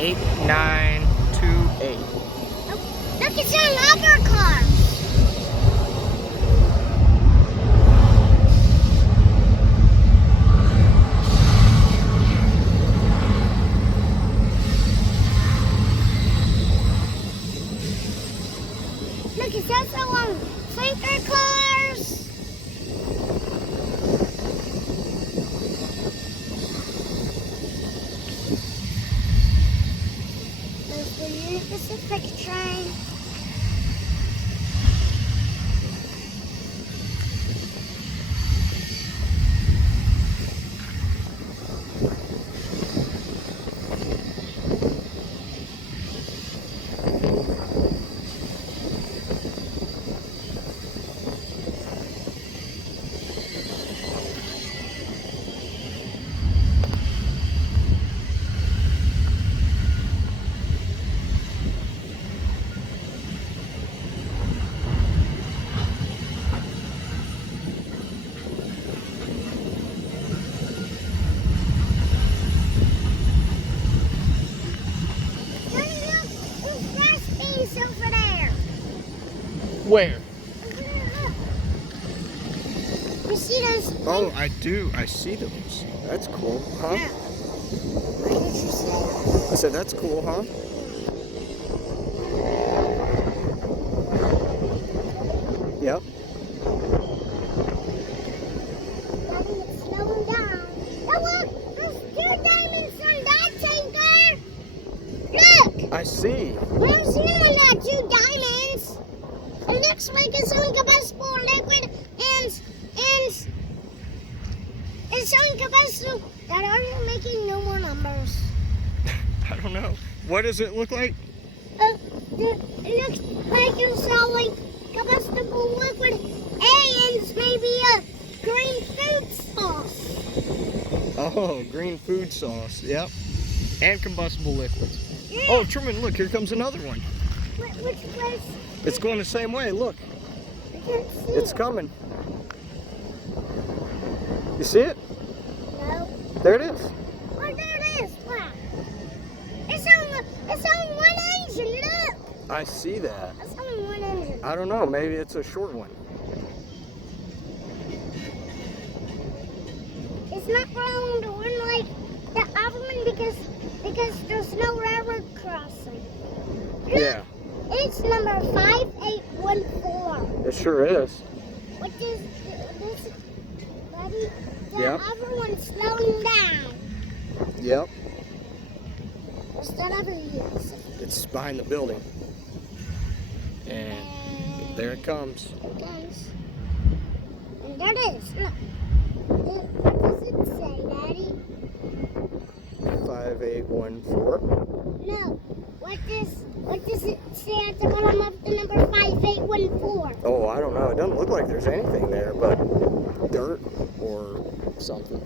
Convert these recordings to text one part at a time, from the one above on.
8928. Look, it's another car. Look, is that someone flanker cars? There's the Union Pacific train. Over there. Where? Over there, look. You see those? Oh, I do. I see those. That's cool, huh? Yeah. What did you say? I said, that's cool, huh? Yep. Daddy, it's slowing down. Oh, look! There's 2 diamonds on that tanker! Look! I see. I'm seeing on that 2 diamonds. It looks like it's incombustible liquid and it's incombustible. Dad, are you making no more numbers? I don't know. What does it look like? It looks like it's like combustible liquid and maybe a green food sauce. Oh, green food sauce. Yep. And combustible liquids. Yeah. Oh, Truman, look, here comes another one. Which place? It's going the same way. Look, I can't see it's it. coming. You see it? No. There it is. Oh, there it is. Wow. It's on one engine. Look. I see that. It's on one engine. I don't know. Maybe it's a short one. It's not going to run like the other one because there's no railroad crossing. Look, Yeah, it's number 5814. it sure is. What is this, buddy? The Yep. other one's slowing down. Yep. What's that other use? It's behind the building. And And there it comes. it goes. And there it is. Look. What does it say, Daddy? 5814. No. What does it say at the bottom of the number 5814? Oh, I don't know. It doesn't look like there's anything there, but dirt or something.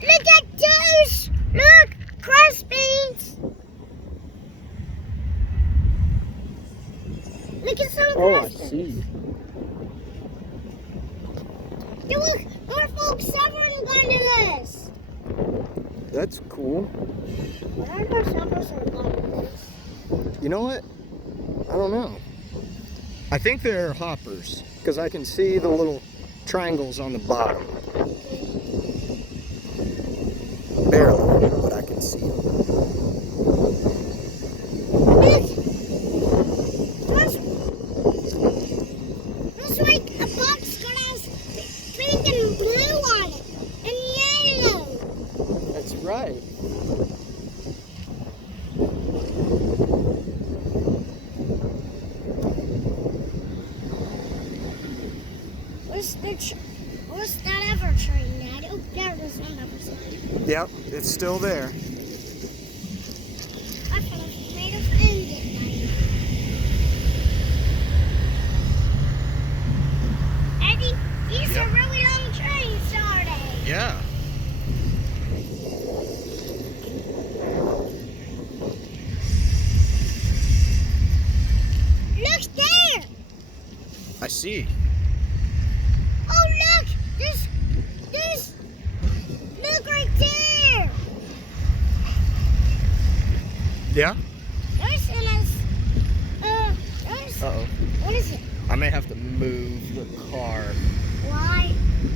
Look at those! Look! Cross beans! Look at some Oh, I cross beans. see. Look! Norfolk Southern gondolas! That's cool. What are those Southern gondolas? You know what? I don't know. I think they're hoppers because I can see the little triangles on the bottom. Barely, but I can see them. Look! There's like a box that has pink and blue on it. And yellow. That's right. What's that ever train, Dad? Oh, there it is on the other side. Yep, it's still there. I thought it was made of Indian dynamite. Eddie, these Yep. are really long trains, are they? Yeah. Look there! I see. Oh, look! Look right there! Yeah? There's Uh-oh. what is it? I may have to move the car. Why?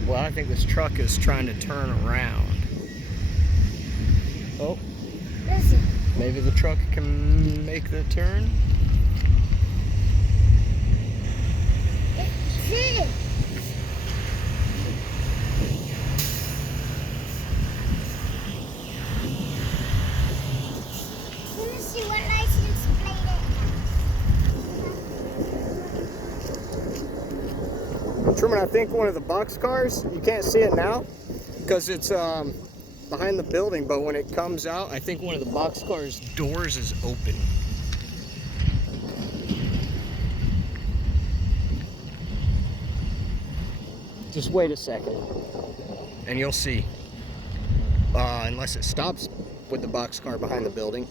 Well, I think this truck is trying to turn around. Oh, Listen. maybe the truck can make the turn? It did. Let me see what license plate it has. Truman, I think one of the box cars, you can't see it now because it's behind the building, but when it comes out, I think one of the box cars' doors is open. Just wait a second and you'll see. Unless it stops with the box car behind the building.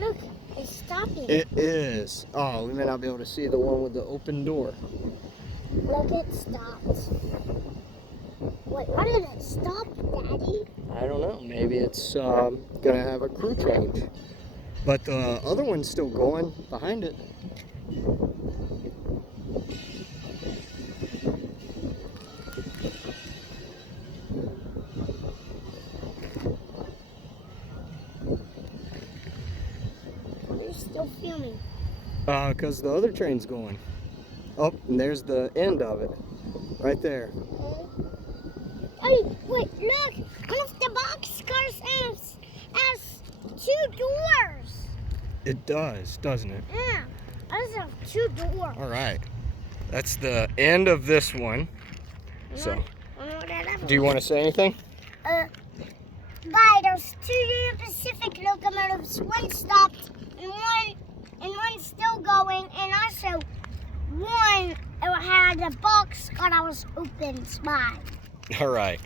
Look, it's stopping. It is. Oh, we may not be able to see the one with the open door. Look, it stopped. Wait, why did it stop, Daddy? I don't know. Maybe it's gonna have a crew change. But the other one's still going behind it. They're still filming. Because the other train's going. Oh, and there's the end of it. Right there. Hey, wait, look! One of the box cars has 2 doors. It does, doesn't it? Yeah, it has 2 doors. All right. That's the end of this one. So, do you want to say anything? Bye, there's 2 Union Pacific locomotives. One stopped and one's still going, and also one had a box car that was open. Bye. All right.